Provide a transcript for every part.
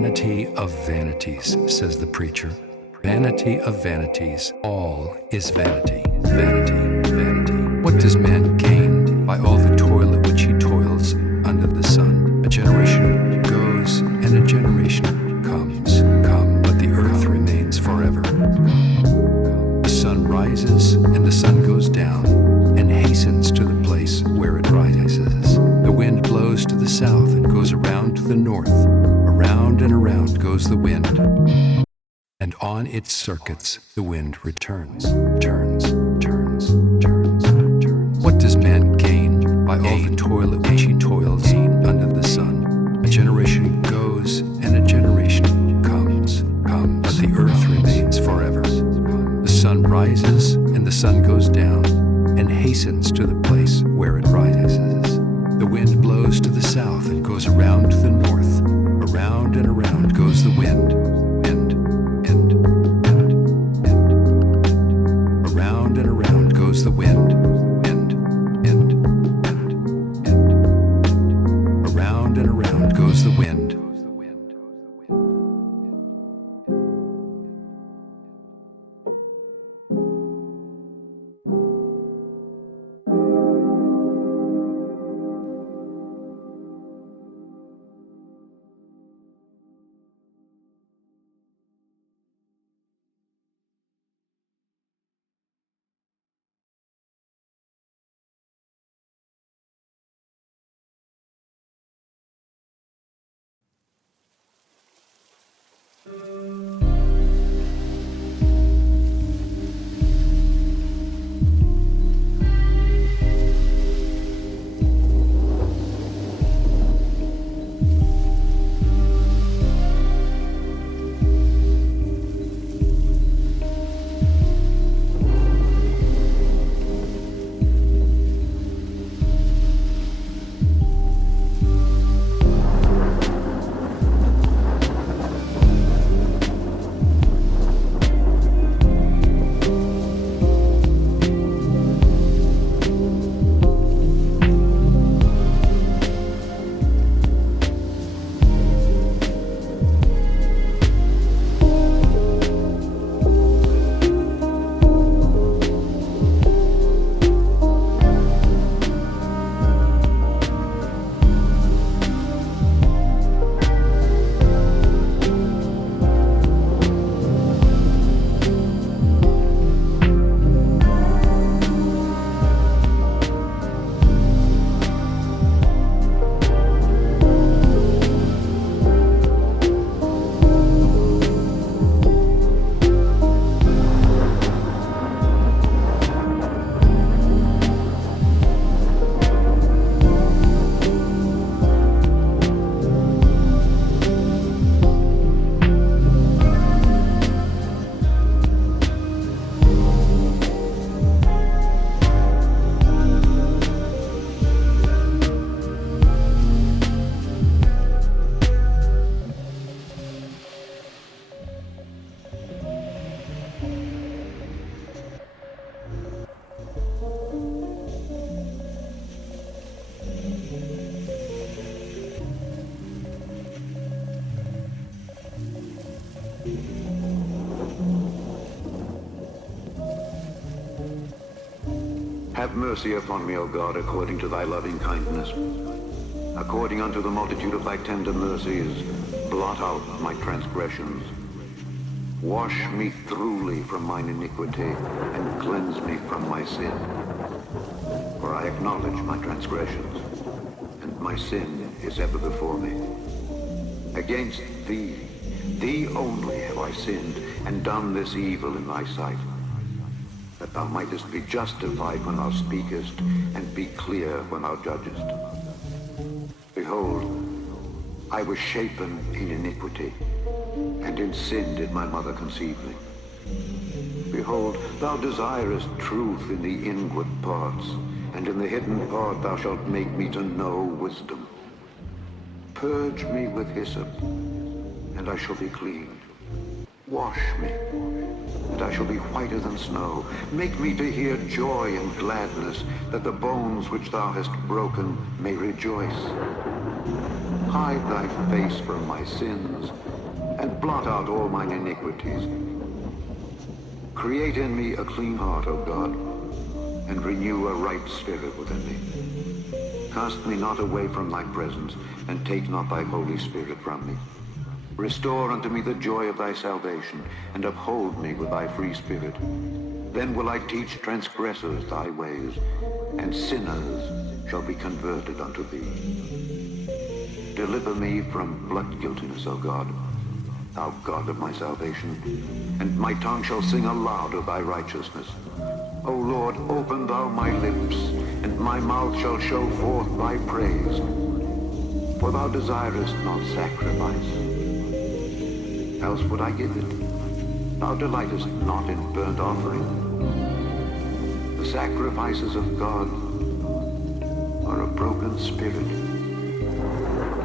Vanity of vanities, says the preacher. Vanity of vanities, all is vanity. Vanity, vanity. What does man gain by all the toil at which he toils under the sun? A generation goes and a generation comes, but the earth remains forever. The sun rises and the sun goes down and hastens to the place where it rises. The wind blows to the south and goes around to the north. Around and around goes the wind, and on its circuits the wind returns, turns. What does man gain by all the toil at which he toils under the sun? A generation goes and a generation comes, but the earth remains forever. The sun rises and the sun goes down and hastens to the place where it rises. The wind blows to the south and goes around to the north. Around and around goes the wind, Around and around goes the wind, Around and around goes the wind. Have mercy upon me, O God, according to thy loving kindness. According unto the multitude of thy tender mercies, blot out my transgressions. Wash me thoroughly from mine iniquity, and cleanse me from my sin. For I acknowledge my transgressions, and my sin is ever before me. Against thee, thee only have I sinned, and done this evil in thy sight, that thou mightest be justified when thou speakest, and be clear when thou judgest. Behold, I was shapen in iniquity, and in sin did my mother conceive me. Behold, thou desirest truth in the inward parts, and in the hidden part thou shalt make me to know wisdom. Purge me with hyssop, and I shall be clean. Wash me, and I shall be whiter than snow. Make me to hear joy and gladness, that the bones which thou hast broken may rejoice. Hide thy face from my sins, and blot out all mine iniquities. Create in me a clean heart, O God, and renew a right spirit within me. Cast me not away from thy presence, and take not thy Holy Spirit from me. Restore unto me the joy of thy salvation, and uphold me with thy free spirit. Then will I teach transgressors thy ways, and sinners shall be converted unto thee. Deliver me from blood guiltiness, O God, thou God of my salvation, and my tongue shall sing aloud of thy righteousness. O Lord, open thou my lips, and my mouth shall show forth thy praise. For thou desirest not sacrifice, else would I give it. Thou delightest not in burnt offering. The sacrifices of God are a broken spirit,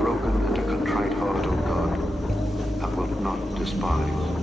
broken and a contrite heart, O God, thou wilt not despise.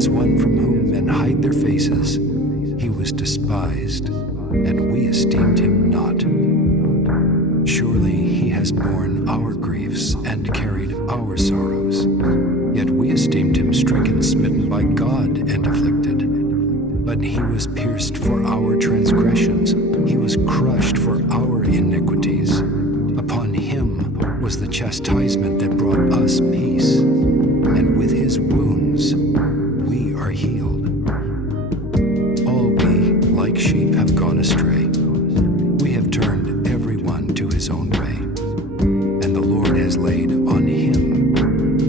as one from whom men hide their faces, he was despised, and we esteemed him not. Surely he has borne our griefs and carried our sorrows. Yet we esteemed him stricken, smitten by God, and afflicted. But he was pierced for our transgressions. He was crushed for our iniquities. Upon him was the chastisement that brought us peace. And with his wounds we are healed. All we, like sheep, have gone astray. We have turned everyone to his own way. And the Lord has laid on him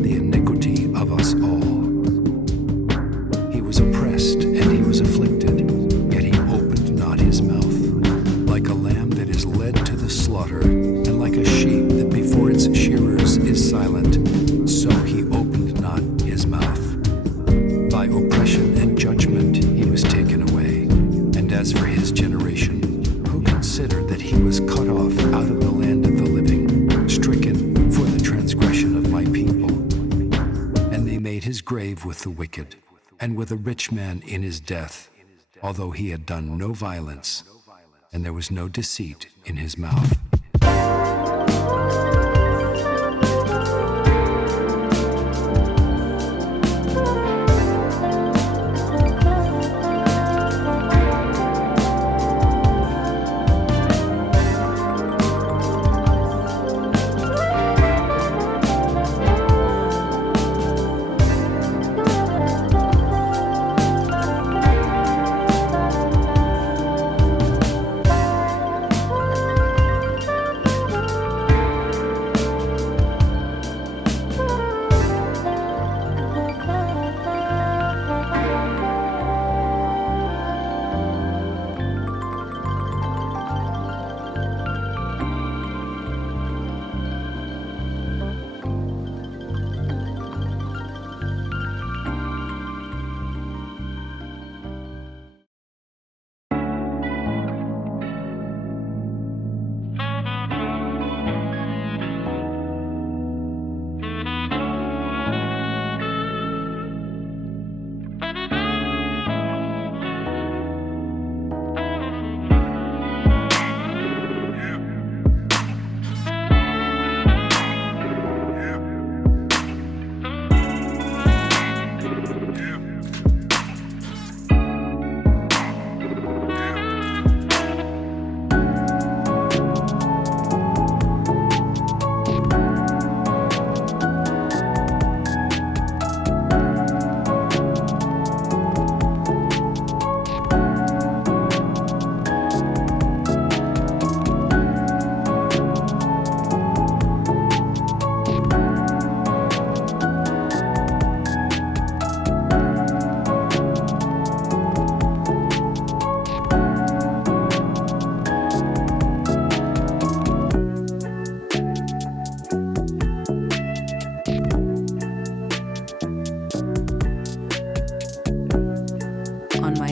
the iniquity of us all. He was oppressed and he was afflicted, yet he opened not his mouth. Like a lamb that is led to the slaughter, and like a sheep that before its shearers is silent, so he opened not his mouth. By oppression and judgment he was taken away. And as for his generation, who considered that he was cut off out of the land of the living, stricken for the transgression of my people? And they made his grave with the wicked, and with a rich man in his death, although he had done no violence, and there was no deceit in his mouth.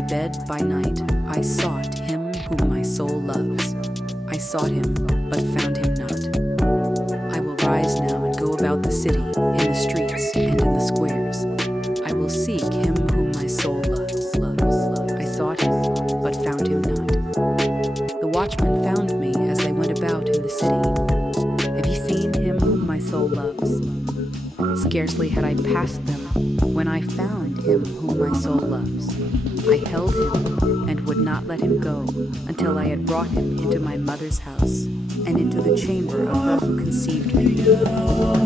bed by night, I sought him whom my soul loves. I sought him, but found him not. I will rise now and go about the city, in the streets and in the squares. I will seek him whom my soul loves. I sought him, but found him not. The watchmen found me as they went about in the city. Have ye seen him whom my soul loves? Scarcely had I passed them when I found him whom my soul loves. I held him and would not let him go until I had brought him into my mother's house and into the chamber of her who conceived me.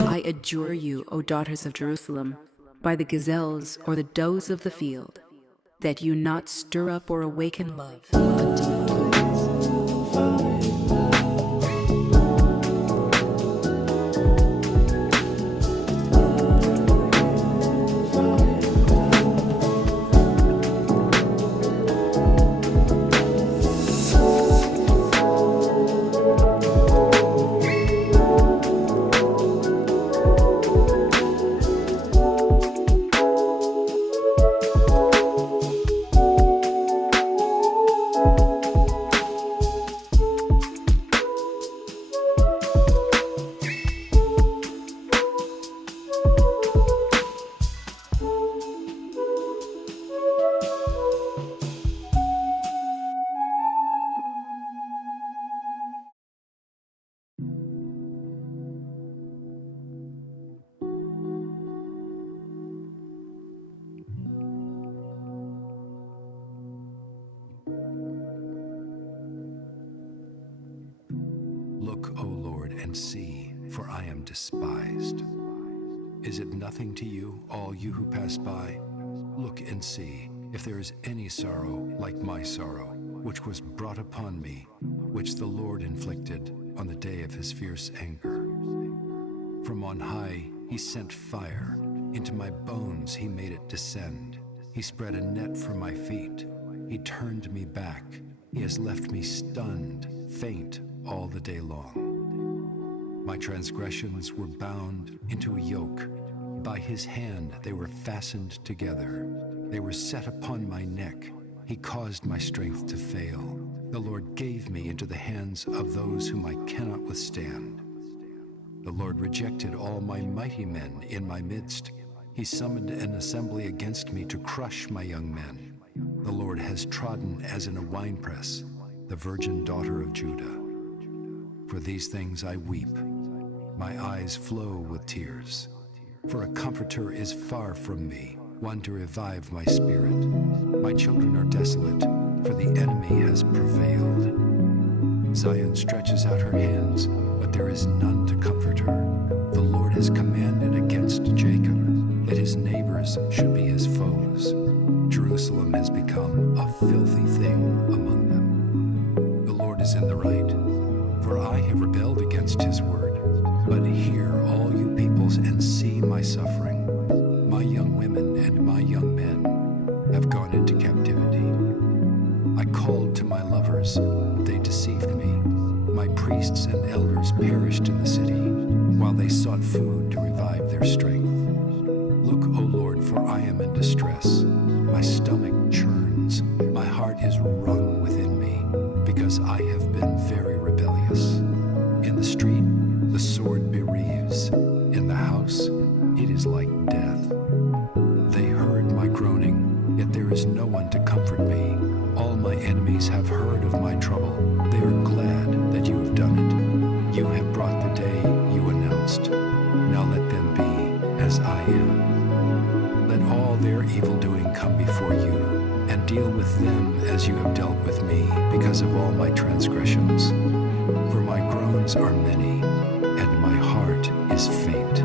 I adjure you, O daughters of Jerusalem, by the gazelles or the does of the field, that you not stir up or awaken love unto it please. and see, for I am despised. Is it nothing to you, all you who pass by? Look and see if there is any sorrow like my sorrow, which was brought upon me, which the Lord inflicted on the day of his fierce anger. From on high he sent fire, into my bones he made it descend. He spread a net for my feet, he turned me back, he has left me stunned, faint all the day long. My transgressions were bound into a yoke, by his hand they were fastened together. They were set upon my neck. He caused my strength to fail. The Lord gave me into the hands of those whom I cannot withstand. The Lord rejected all my mighty men in my midst. He summoned an assembly against me to crush my young men. The Lord has trodden as in a winepress the virgin daughter of Judah. For these things I weep. My eyes flow with tears. For a comforter is far from me, one to revive my spirit. My children are desolate, for the enemy has prevailed. Zion stretches out her hands, but there is none to comfort her. The Lord has commanded against Jacob, that his neighbors should be his foes. Jerusalem has become a filthy thing among them. The Lord is in the right, for I have rebelled against his word. But hear, all you peoples, and see my suffering. My young women and my young men have gone into captivity. I called to my lovers, but they deceived me. My priests and elders perished in the city, while they sought food to revive their strength. Look, O Lord, for I am in distress. My stomach churns, my heart is wrung within me, because I have been very rebellious. In the street, the sword bereaves. In the house, it is like death. They heard my groaning, yet there is no one to comfort me. All my enemies have heard of my trouble. They are glad that you have done it. You have brought the day you announced. Now let them be as I am. Let all their evil doing come before you, and deal with them as you have dealt with me, because of all my transgressions. For my groans are many, and my heart is faint.